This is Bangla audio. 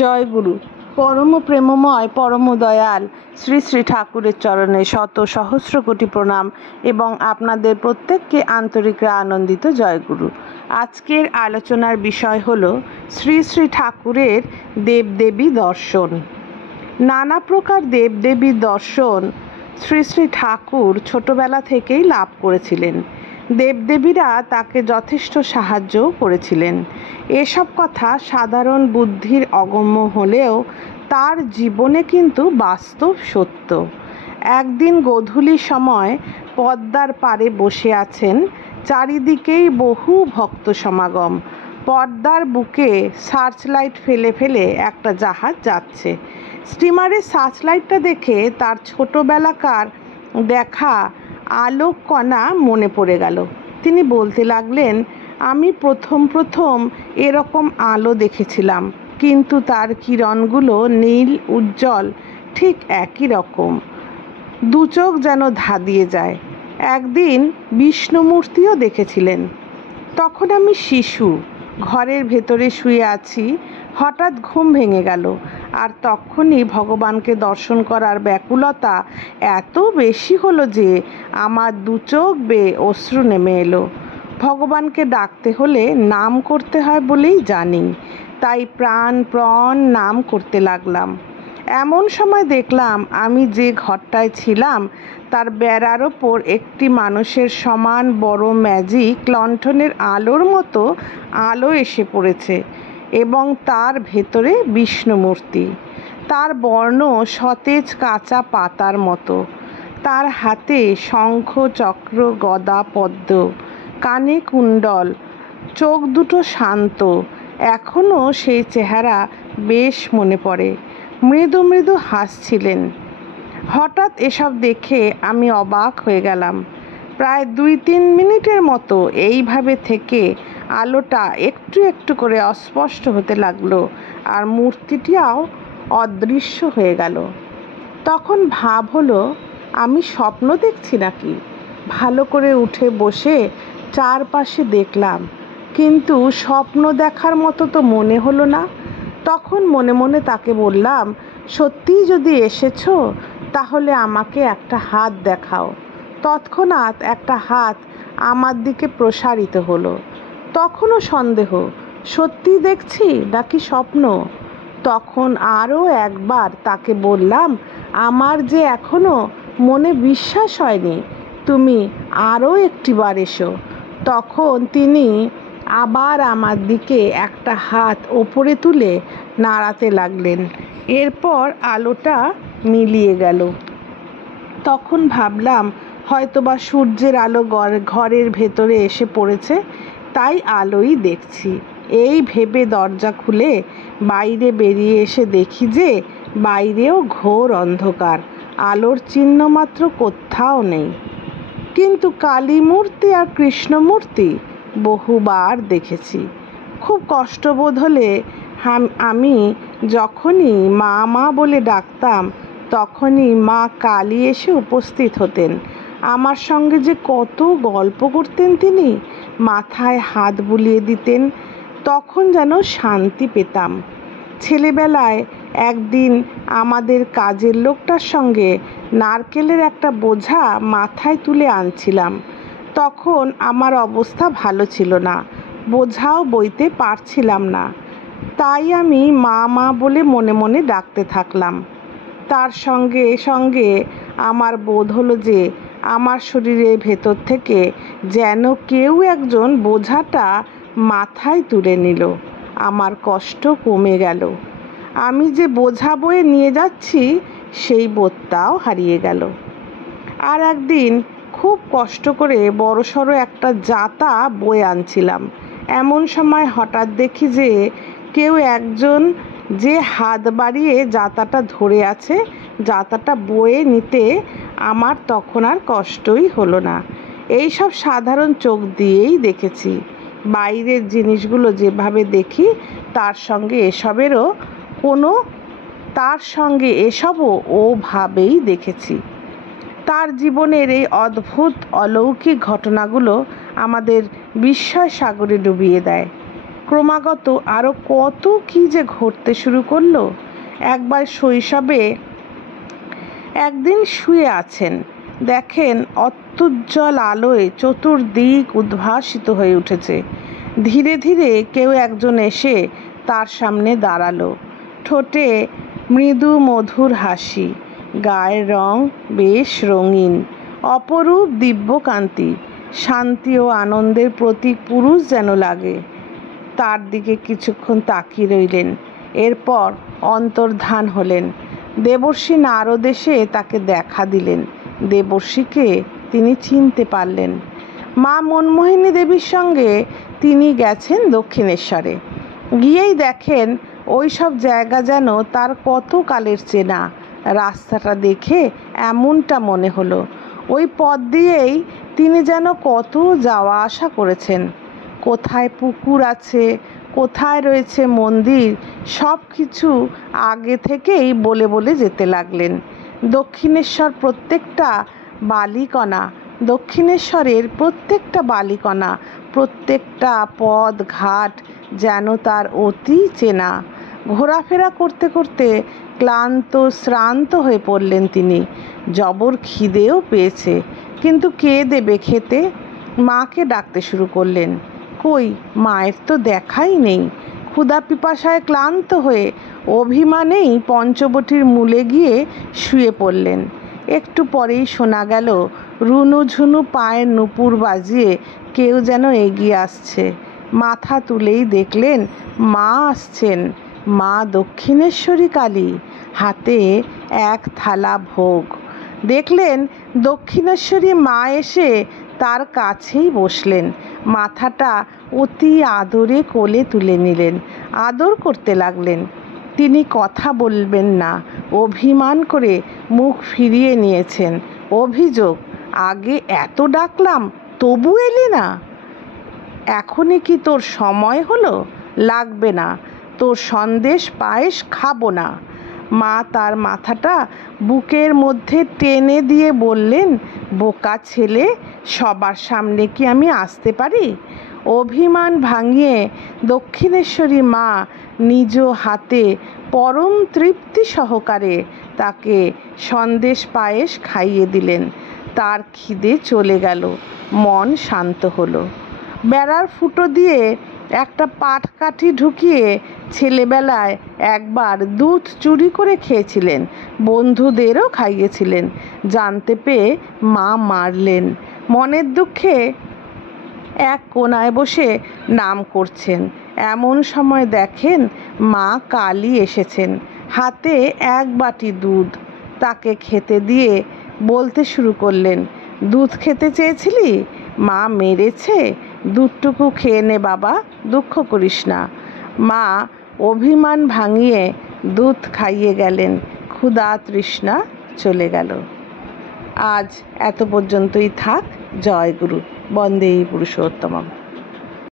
জয় গুরু। পরম প্রেমময় পরম দয়াল শ্রী শ্রী ঠাকুরের চরণে শত সহস্র কোটি প্রণাম এবং আপনাদের প্রত্যেককে আন্তরিক আনন্দিত জয় গুরু। আজকের আলোচনার বিষয় হল শ্রী শ্রী ঠাকুরের দেবদেবী দর্শন। নানা প্রকার দেবদেবীর দর্শন শ্রী শ্রী ঠাকুর ছোটবেলা থেকেই লাভ করেছিলেন। দেবদেবীরা তাকে যথেষ্ট সাহায্যও করেছিলেন। এসব কথা সাধারণ বুদ্ধির অগম্য হলেও তার জীবনে কিন্তু বাস্তব সত্য। একদিন গোধূলি সময় পদ্মার পাড়ে বসে আছেন, চারিদিকেই বহু ভক্ত সমাগম। পদ্মার বুকে সার্চলাইট ফেলে ফেলে একটা জাহাজ যাচ্ছে। স্টিমারের সার্চলাইটটা দেখে তার ছোটবেলাকার দেখা আলোক কণা মনে পড়ে গেল। তিনি বলতে লাগলেন, আমি প্রথম এরকম আলো দেখেছিলাম, কিন্তু তার কিরণগুলো নীল উজ্জ্বল, ঠিক একই রকম, দু চোখ যেন ধাঁধিয়ে যায়। একদিন বিষ্ণুমূর্তিও দেখেছিলেন। তখন আমি শিশু, ঘরের ভেতরে শুয়ে আছি। হঠাৎ ঘুম ভেঙে গেল, আর তখনই ভগবানকে দর্শন করার ব্যাকুলতা এত বেশি হলো যে আমার দু চোখ বেয়ে অশ্রু নেমে এলো। ভগবানকে ডাকতে হলে নাম করতে হয় বলেই জানি, তাই প্রাণপণ নাম করতে লাগলাম। এমন সময় দেখলাম আমি যে ঘরটায় ছিলাম তার বেড়ার ওপর একটি মানুষের সমান বড় ম্যাজিক লণ্ঠনের আলোর মতো আলো এসে পড়েছে এবং তার ভেতরে বিষ্ণুমূর্তি। তার বর্ণ সতেজ কাঁচা পাতার মতো। তার হাতে শঙ্খ চক্র গদা পদ্ম, কানে কুণ্ডল, চোখ দুটো শান্ত। এখনও সেই চেহারা বেশ মনে পড়ে। মৃদু মৃদু হাসছিলেন। হঠাৎ এসব দেখে আমি অবাক হয়ে গেলাম। প্রায় 2-3 মিনিটের মতো এইভাবে থেকে আলোটা একটু একটু করে অস্পষ্ট হতে লাগলো, আর মূর্তিটিও অদৃশ্য হয়ে গেল। তখন ভাব হলো, আমি স্বপ্ন দেখছি নাকি। ভালো করে উঠে বসে চারপাশে দেখলাম, কিন্তু স্বপ্ন দেখার মতো তো মনে হলো না। তখন মনে মনে তাকে বললাম, সত্যিই যদি এসেছো তাহলে আমাকে একটা হাত দেখাও। তৎক্ষণাৎ একটা হাত আমার দিকে প্রসারিত হলো। তখনও সন্দেহ, সত্যি দেখছি নাকি স্বপ্ন। তখন আরও একবার তাকে বললাম, আমার যে এখনো মনে বিশ্বাস হয়নি, তুমি আরও একটিবার এসো। তখন তিনি আবার আমার দিকে একটা হাত ওপরে তুলে নাড়াতে লাগলেন। এরপর আলোটা মিলিয়ে গেল। তখন ভাবলাম হয়তোবা সূর্যের আলো ঘরের ভেতরে এসে পড়েছে, তাই আলোই দেখছি। এই ভেবে দরজা খুলে বাইরে বেরিয়ে এসে দেখি যে বাইরেও ঘোর অন্ধকার, আলোর চিহ্ন মাত্র কোথাও নেই। কিন্তু কালী মূর্তি আর কৃষ্ণমূর্তি বহুবার দেখেছি। খুব কষ্টবোধ হলে আমি যখনই মা মা বলে ডাকতাম, তখনই মা কালী এসে উপস্থিত হতেন। আমার সঙ্গে যে কত গল্প করতেন তিনি, মাথায় হাত বুলিয়ে দিতেন। তখন যেন শান্তি পেতাম। ছেলেবেলায় একদিন আমাদের কাজের লোকটার সঙ্গে নারকেলের একটা বোঝা মাথায় তুলে আনছিলাম। তখন আমার অবস্থা ভালো ছিল না, বোঝাও বইতে পারছিলাম না। তাই আমি মা মা বলে মনে মনে ডাকতে থাকলাম। তার সঙ্গে সঙ্গে আমার বোধ হলো যে আমার শরীরের ভেতর থেকে যেন কেউ একজন বোঝাটা মাথায় তুলে নিল। আমার কষ্ট কমে গেল। আমি যে বোঝা বয়ে নিয়ে যাচ্ছি সেই বোধটাও হারিয়ে গেল। আর একদিন খুব কষ্ট করে বড়সড় একটা যাতা বয়ে আনছিলাম। এমন সময় হঠাৎ দেখি যে কেউ একজন যে হাত বাড়িয়ে যাতাটা ধরে আছে, যাতাটা বয়ে নিতে আমার তখন আর কষ্টই হলো না। এইসব সাধারণ চোখ দিয়েই দেখেছি। বাইরের জিনিসগুলো যেভাবে দেখি তার সঙ্গে এসবও ওভাবেই দেখেছি। তার জীবনের এই অদ্ভুত অলৌকিক ঘটনাগুলো আমাদের বিস্ময় সাগরে ডুবিয়ে দেয়। ক্রমাগত আরও কত কী যে ঘটতে শুরু করলো। একবার শৈশবে একদিন শুয়ে আছেন, দেখেন অত্যুজ্জ্বল আলোয় চতুর্দিক উদ্ভাসিত হয়ে উঠেছে। ধীরে ধীরে কেউ একজন এসে তার সামনে দাঁড়ালো। ঠোঁটে মৃদু মধুর হাসি, গায়ের রং বেশ রঙিন, অপরূপ দিব্যকান্তি, শান্তি ও আনন্দের প্রতীক পুরুষ যেন লাগে। তার দিকে কিছুক্ষণ তাকিয়ে রইলেন, এরপর অন্তর্ধান হলেন। দেবর্ষি নারদ এসে তাকে দেখা দিলেন। দেবর্ষিকে তিনি চিনতে পারলেন। মা মনমোহিনী দেবীর সঙ্গে তিনি গেছেন দক্ষিণেশ্বরে। গিয়েই দেখেন ওই সব জায়গা যেন তার কত কালের চেনা। রাস্তাটা দেখে এমনটা মনে হলো, ওই পথ দিয়েই তিনি যেন কত যাওয়া আসা করেছেন। কোথায় পুকুর আছে, কোথায় রয়েছে মন্দির, সব কিছু আগে থেকেই বলে বলে যেতে লাগলেন। দক্ষিণেশ্বরের প্রত্যেকটা বালিকণা, প্রত্যেকটা পথ ঘাট যেন তার অতি চেনা। ঘোরাফেরা করতে করতে শ্রান্ত হয়ে পড়লেন তিনি। জবর খিদেও পেয়েছে, কিন্তু কে দেবে খেতে? মাকে ডাকতে শুরু করলেন। কই, মায়ের তো দেখাই নেই। ক্ষুধা পিপাসায় ক্লান্ত হয়ে অভিমানেই পঞ্চবটির মূলে গিয়ে শুয়ে পড়লেন। একটু পরেই শোনা গেল রুনুঝুনু পায়ের নূপুর বাজিয়ে কেউ যেন এগিয়ে আসছে। মাথা তুলেই দেখলেন মা আসছেন, মা দক্ষিণেশ্বরী কালী, হাতে এক থালা ভোগ। দেখলেন দক্ষিণেশ্বরী মা এসে তার কাছেই বসলেন। মাথাটা অতি আদরে কোলে তুলে নিলেন, আদর করতে লাগলেন। তিনি কথা বলবেন না, অভিমান করে মুখ ফিরিয়ে নিয়েছেন। অভিযোগ, আগে এত ডাকলাম তবু এলি না? এখনই কি তোর সময় হলো? লাগবে না, তোর সন্দেশ পায়েস খাবো না। মা তার মাথাটা বুকের মধ্যে টেনে দিয়ে বললেন, বোকা ছেলে, সবার সামনে কি আমি আসতে পারি? অভিমান ভাঙিয়ে দক্ষিণেশ্বরী মা নিজ হাতে পরম তৃপ্তি সহকারে তাকে সন্দেশ পায়েস খাইয়ে দিলেন। তার খিদে চলে গেল, মন শান্ত হলো। বেড়ার ফুটো দিয়ে একটা পাটকাঠি ঢুকিয়ে ছেলেবেলায় একবার দুধ চুরি করে খেয়েছিলেন, বন্ধুদেরও খাইয়েছিলেন। জানতে পেয়ে মা মারলেন। মনের দুঃখে এক কোনায় বসে নাম করছেন। এমন সময় দেখেন মা কালী এসেছেন, হাতে এক বাটি দুধ। তাকে খেতে দিয়ে বলতে শুরু করলেন, দুধ খেতে চেয়েছিলি, মা মেরেছে, দুধটুকু খেয়ে নে বাবা, দুঃখ করিস না। মা অভিমান ভাঙিয়ে দুধ খাইয়ে গেলেন, ক্ষুধা তৃষ্ণা চলে গেল। আজ এত পর্যন্তই থাক। জয় গুরু। বন্দে পুরুষোত্তমম।